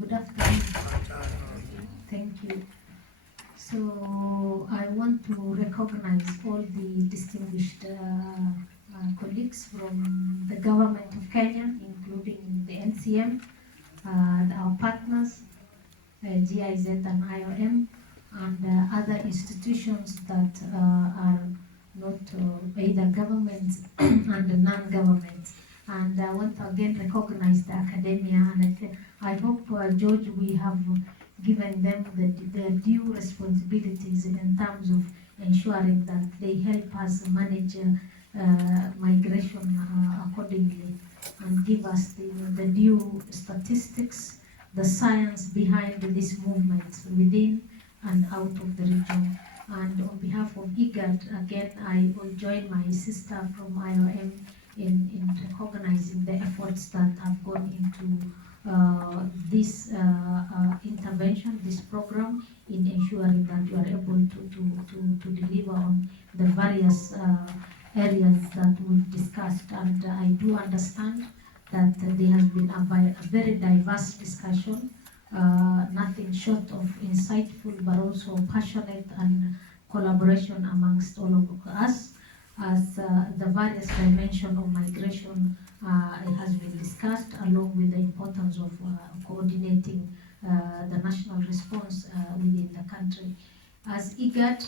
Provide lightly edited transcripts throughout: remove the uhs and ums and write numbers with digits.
Good afternoon. Thank you. So I want to recognize all the distinguished colleagues from the government of Kenya, including the NCM, our partners, GIZ and IOM, and other institutions that are not either government and non-government. And I want to again recognize the academia, and I hope, George, we have given them the due responsibilities in terms of ensuring that they help us manage migration accordingly, and give us the due statistics, the science behind these movements within and out of the region. And on behalf of IGAD, again, I will join my sister from IOM in recognizing the efforts that have gone into this intervention, this program, in ensuring that you are able to deliver on the various areas that we've discussed. And I do understand that there has been a very diverse discussion, nothing short of insightful, but also passionate and collaboration amongst all of us, as the various dimensions of migration it has been discussed, along with the importance of coordinating the national response within the country. As IGAD,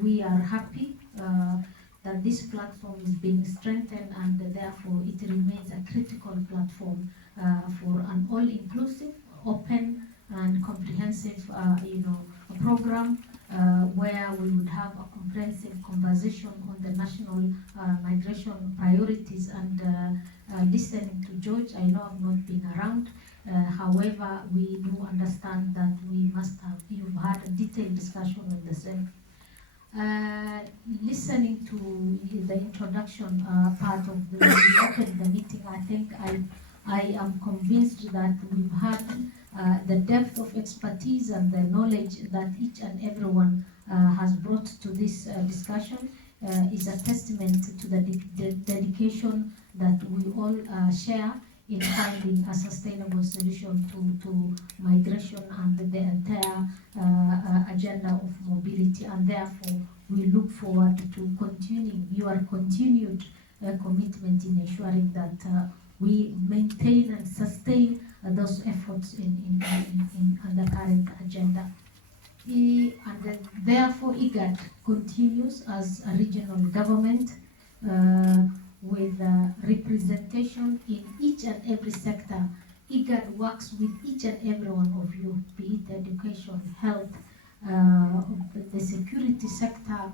we are happy that this platform is being strengthened, and therefore it remains a critical platform for an all-inclusive, open and comprehensive program where we would have a comprehensive conversation on the national migration priorities. And listening to George, I know I've not been around, however, we do understand that you've had a detailed discussion on the same. Listening to the introduction part of the meeting, I think I am convinced that we've had the depth of expertise and the knowledge that each and everyone has brought to this discussion is a testament to the dedication that we all share in finding a sustainable solution to migration and the entire agenda of mobility. And therefore, we look forward to continuing your continued commitment in ensuring that we maintain and sustain those efforts in the current agenda. And therefore, IGAD continues as a regional government with representation in each and every sector. IGAD works with each and every one of you, be it education, health, the security sector,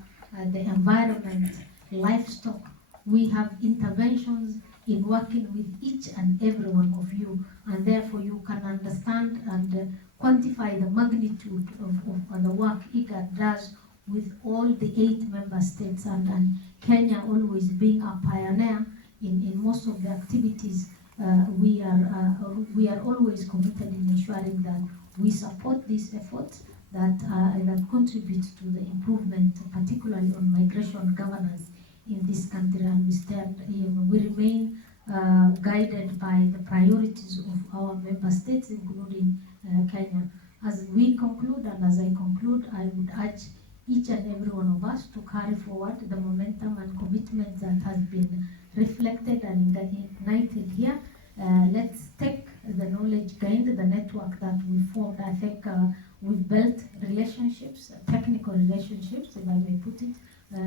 the environment, livestock. We have interventions in working with each and every one of you, and therefore you can understand and quantify the magnitude of the work IGAD does with all the 8 member states, and Kenya always being a pioneer in most of the activities. We are always committed in ensuring that we support these efforts that contribute to the improvement, particularly on migration governance in this country. And we remain guided by the priorities of our member states, including Kenya. As we conclude, and as I conclude, I would urge each and every one of us to carry forward the momentum and commitment that has been reflected and ignited here. Let's take the knowledge gained, the network that we formed. I think we've built relationships, technical relationships, if I may put it,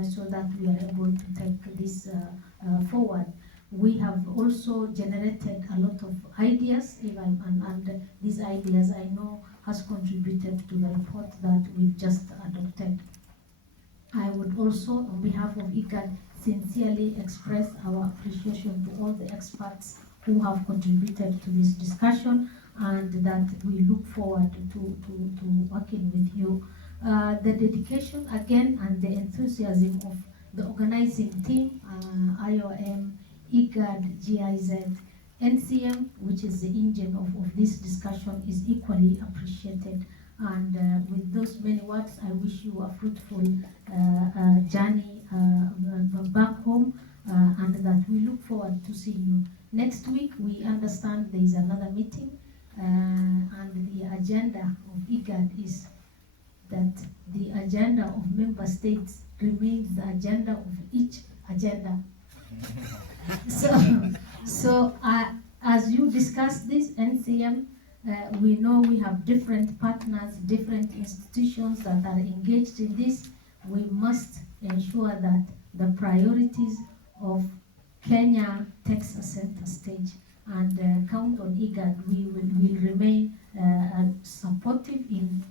so that we are able to take this forward. We have also generated a lot of ideas, and these ideas I know has contributed to the report that we've just adopted. I would also, on behalf of IGAD, sincerely express our appreciation to all the experts who have contributed to this discussion, and that we look forward to working with you. The dedication again and the enthusiasm of the organizing team, IOM, IGAD, GIZ, NCM, which is the engine of this discussion, is equally appreciated. And with those many words, I wish you a fruitful journey back home, and that we look forward to seeing you. Next week, we understand there is another meeting and the agenda of IGAD is that the agenda of member states remains the agenda of each agenda. So as you discuss this NCM, we know we have different partners, different institutions that are engaged in this. We must ensure that the priorities of Kenya takes a center stage, and count on IGAD. We will remain supportive in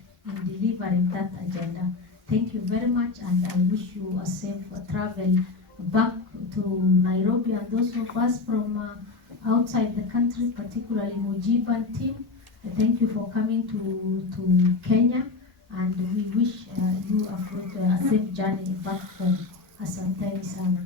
delivering that agenda. Thank you very much, and I wish you a safe travel back to Nairobi, and those of us from outside the country, particularly Mujiban team, thank you for coming to Kenya, and we wish you a safe journey back home. Asanteni sana.